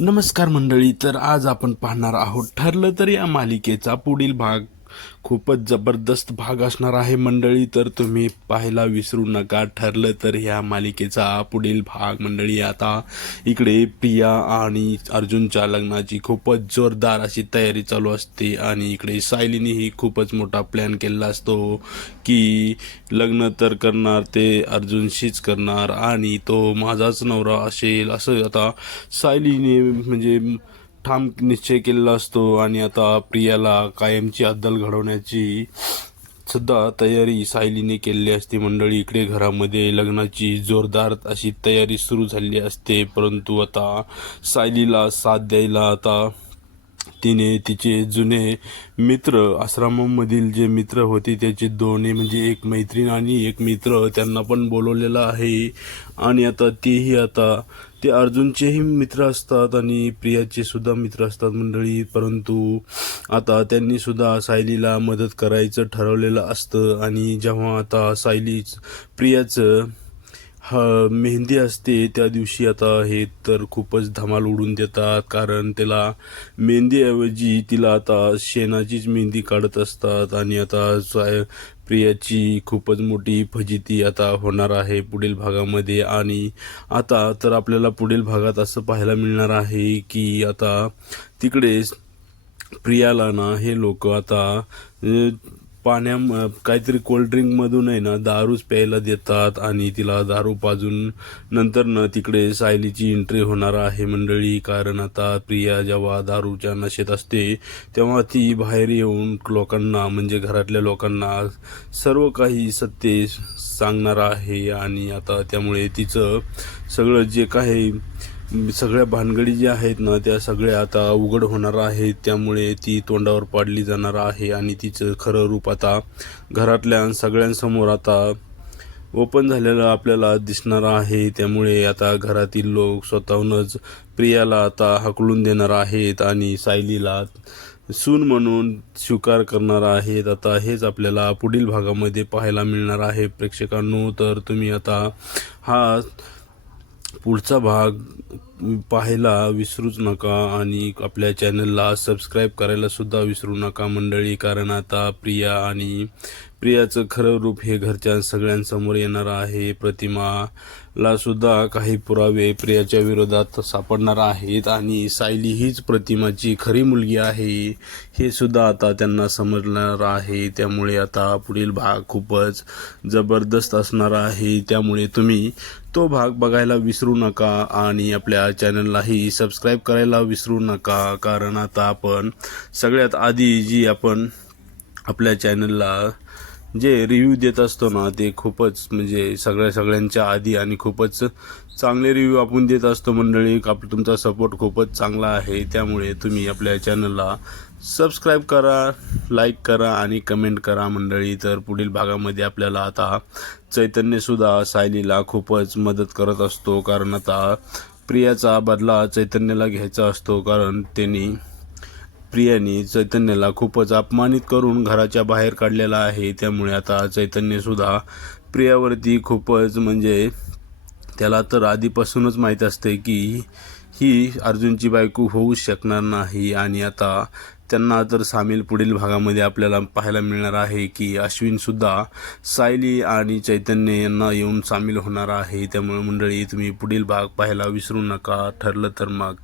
नमस्कार मंडळी तर आज आपण पाहणार आहोत ठरलं तर या मालिकेचा पुढील भाग. खूपच जबरदस्त भाग असणार आहे मंडळी. तर तुम्ही पाहायला विसरू नका. ठरलं तर ह्या मालिकेचा पुढील भाग मंडळी. आता इकडे प्रिया आणि अर्जुनच्या लग्नाची खूपच जोरदार अशी तयारी चालू असते. आणि इकडे सायलीनेही खूपच मोठा प्लॅन केलेला असतो की लग्न तर करणार ते अर्जुनशीच करणार. आणि तो माझाच नवरा असेल असं आता सायलीने म्हणजे ठाम निश्चय केलेला असतो आणि आता प्रियाला कायमची अद्दल घडवण्याची सुद्धा तयारी सायलीने केलेली असते. मंडळी इकडे घरामध्ये लग्नाची जोरदार अशी तयारी सुरू झालेली असते. परंतु आता सायलीला साथ द्यायला आता तिने तिचे जुने मित्र आश्रमामधील जे मित्र होते त्याचे दोन्ही म्हणजे एक मैत्रीण आणि एक मित्र त्यांना पण बोलवलेलं आहे. आणि आता तेही आता ते अर्जुनचेही मित्र असतात आणि प्रियाचे सुद्धा मित्र असतात मंडळी. परंतु आता त्यांनी सुद्धा सायलीला मदत करायचं ठरवलेलं असतं. आणि जेव्हा आता सायली प्रियाचं ह मेहंदी असते त्या दिवशी आता हे तर खूपच धमाल उडून देतात कारण त्याला मेहंदीऐवजी तिला आता शेणाचीच मेहंदी काढत असतात आणि आता साय प्रियाची खूपच मोठी फजिती आता होणार आहे पुढील भागामध्ये. आणि आता तर आपल्याला पुढील भागात असं पाहायला मिळणार आहे की आता तिकडे प्रियाला ना हे लोक आता पाण्या काहीतरी कोल्ड्रिंकमधून आहे ना दारूच प्यायला देतात आणि तिला दारू पाजून नंतर न तिकडे सायलीची एंट्री होणार आहे मंडळी. कारण आता प्रिया जेव्हा दारूच्या नशेत असते तेव्हा ती बाहेर येऊन लोकांना म्हणजे घरातल्या लोकांना सर्व काही सत्य सांगणार आहे. आणि आता त्यामुळे तिचं सगळं जे काही सगळ्या भानगडी ज्या आहेत ना त्या सगळ्या आता उघड होणार आहेत. त्यामुळे ती तोंडावर पाडली जाणार आहे आणि तिचं खरं रूप आता घरातल्या सगळ्यांसमोर आता ओपन झालेलं आपल्याला दिसणार आहे. त्यामुळे आता घरातील लोक स्वतःहूनच प्रियाला आता हकलून देणार आहेत आणि सायलीला सून म्हणून स्वीकार करणार आहेत. आता हेच आपल्याला पुढील भागामध्ये पाहायला मिळणार आहे. प्रेक्षकांनो तर तुम्ही आता हा पुढचा भाग पाहायला विसरूच नका आणि आपल्या चॅनलला सबस्क्राईब करायला सुद्धा विसरू नका मंडळी कारण आता प्रिया आणि प्रियाचं खरं रूप हे घरच्या सगळ्यांसमोर येणार आहे. प्रतिमाला सुद्धा काही पुरावे प्रियाच्या विरोधात सापडणार आहेत आणि सायली हीच प्रतिमाची खरी मुलगी आहे हे सुद्धा आता त्यांना समजणार आहे. त्यामुळे आता पुढील भाग खूपच जबरदस्त असणार आहे. त्यामुळे तुम्ही तो भाग बघायला विसरू नका आणि आपल्या चॅनललाही सबस्क्राईब करायला विसरू नका कारण आता आपण सगळ्यात आधी जी आपण आपल्या चॅनलला जे रिव्ह्यू देत असतो ना ते खूपच म्हणजे सगळ्या सगळ्यांच्या आधी आणि खूपच चांगले रिव्ह्यू आपण देत असतो मंडळी. आप तुमचा सपोर्ट खूपच चांगला आहे. त्यामुळे तुम्ही आपल्या चॅनलला सबस्क्राईब करा लाईक करा आणि कमेंट करा मंडळी. तर पुढील भागामध्ये आपल्याला आता चैतन्यसुद्धा सायलीला खूपच मदत करत असतो कारण आता प्रियाचा बदला चैतन्याला घ्यायचा असतो कारण त्यांनी प्रियाने चैतन्याला खूपच अपमानित करून घराच्या बाहेर काढलेला आहे. त्यामुळे आता चैतन्यसुद्धा प्रियावरती खूपच म्हणजे त्याला तर आधीपासूनच माहीत असते की ही अर्जुनची बायको होऊच शकणार नाही. आणि आता त्यांना तर सामील पुढील भागामध्ये आपल्याला पाहायला मिळणार आहे की अश्विनसुद्धा सायली आणि चैतन्य यांना येऊन सामील होणार आहे. त्यामुळे मंडळी तुम्ही पुढील भाग पाहायला विसरू नका. ठरलं तर मग.